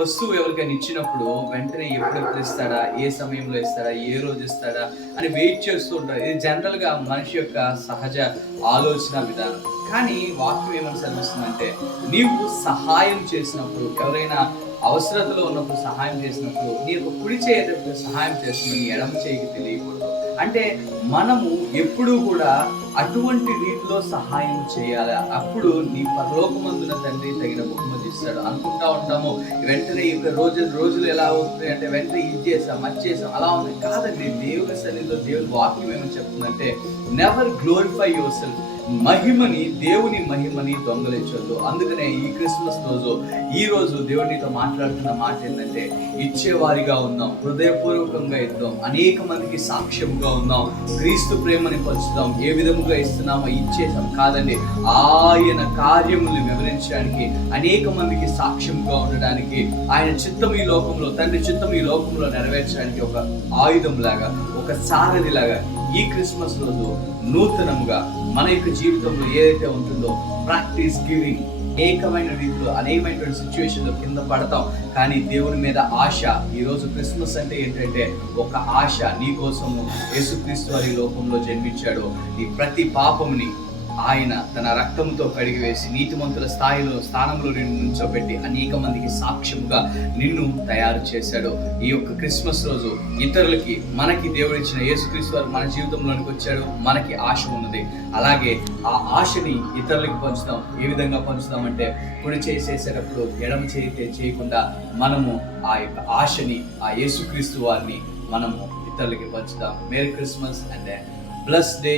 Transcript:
వస్తువు ఎవరికైనా ఇచ్చినప్పుడు వెంటనే ఎప్పుడెప్పుడు ఇస్తాడా, ఏ సమయంలో ఇస్తాడా, ఏ రోజు ఇస్తాడా అని వెయిట్ చేస్తూ ఉంటారు. ఇది జనరల్‌గా మనిషి యొక్క సహజ ఆలోచన విధానం. కానీ వాక్యం ఏమని సెలవిస్తుందంటే, నీవు సహాయం చేసినప్పుడు, ఎవరైనా అవసరతలో ఉన్నప్పుడు సహాయం చేసినప్పుడు, నీ యొక్క కుడి చేయి సహాయం చేస్తుంది, నీ ఎడమ చేయికి తెలియకూడదు. అంటే మనము ఎప్పుడూ కూడా అటువంటి రీతిలో సహాయం చేయాలి. అప్పుడు నీ పరలోకమందున తండ్రి తగిన బహుమతి ఇస్తాడు. అనుకుంటా ఉంటాము వెంటనే ఇప్పుడు రోజులు ఎలా అవుతున్నాయి అంటే వెంటనే ఇది చేసాం, అది చేసాం, అలా ఉంది. కాదండి, దేవుని సన్నిధిలో దేవుని వాక్యం ఏమని చెప్తుందంటే, నెవర్ గ్లోరిఫై యువర్ సెల్ఫ్. దేవుని మహిమని దొంగలించొద్దు. అందుకనే ఈ క్రిస్మస్ రోజు, ఈ రోజు దేవుడు నీతో మాట్లాడుతున్న మాట ఏంటంటే, ఇచ్చేవారిగా ఉందాం, హృదయపూర్వకంగా ఇద్దాం, అనేక మందికి సాక్ష్యముగా ఉందాం, క్రీస్తు ప్రేమని పంచుదాం. ఏ విధముగా ఇస్తున్నామో ఇచ్చేసాం కాదండి, ఆయన కార్యములను వివరించడానికి, అనేక మందికి సాక్ష్యముగా ఉండడానికి, ఆయన చిత్తం ఈ లోకంలో, తండ్రి చిత్తం ఈ లోకంలో నెరవేర్చడానికి ఒక ఆయుధం లాగా, ఒక సారథి లాగా ఈ క్రిస్మస్ రోజు నూతనముగా మన యొక్క జీవితంలో ఏదైతే ఉంటుందో ప్రాక్టీస్ గివింగ్. అనేకమైన రీతిలో అనేకమైనటువంటి సిచ్యువేషన్లో కింద పడతాం, కానీ దేవుని మీద ఆశ. ఈరోజు క్రిస్మస్ అంటే ఏంటంటే ఒక ఆశ. నీ కోసము యేసుక్రీస్తు వారి లోకంలో జన్మించాడు. నీ ప్రతి పాపముని ఆయన తన రక్తంతో కడిగివేసి నీతిమంతుల స్థానంలో నిన్ను నుంచోబెట్టి అనేక మందికి సాక్ష్యముగా నిన్ను తయారు చేశాడు. ఈ యొక్క క్రిస్మస్ రోజు ఇతరులకి, మనకి దేవుడిచ్చిన యేసుక్రీస్తు వారు మన జీవితంలోనికి వచ్చాడు. మనకి ఆశ ఉన్నది. అలాగే ఆ ఆశని ఇతరులకి పంచుతాం. ఏ విధంగా పంచుతామంటే, కుడి చేసేటప్పుడు ఎడమ చేయకుండా మనము ఆ యొక్క ఆశని, ఆ యేసుక్రీస్తు వారిని మనము ఇతరులకి పంచుతాం. Merry Christmas and blessed day.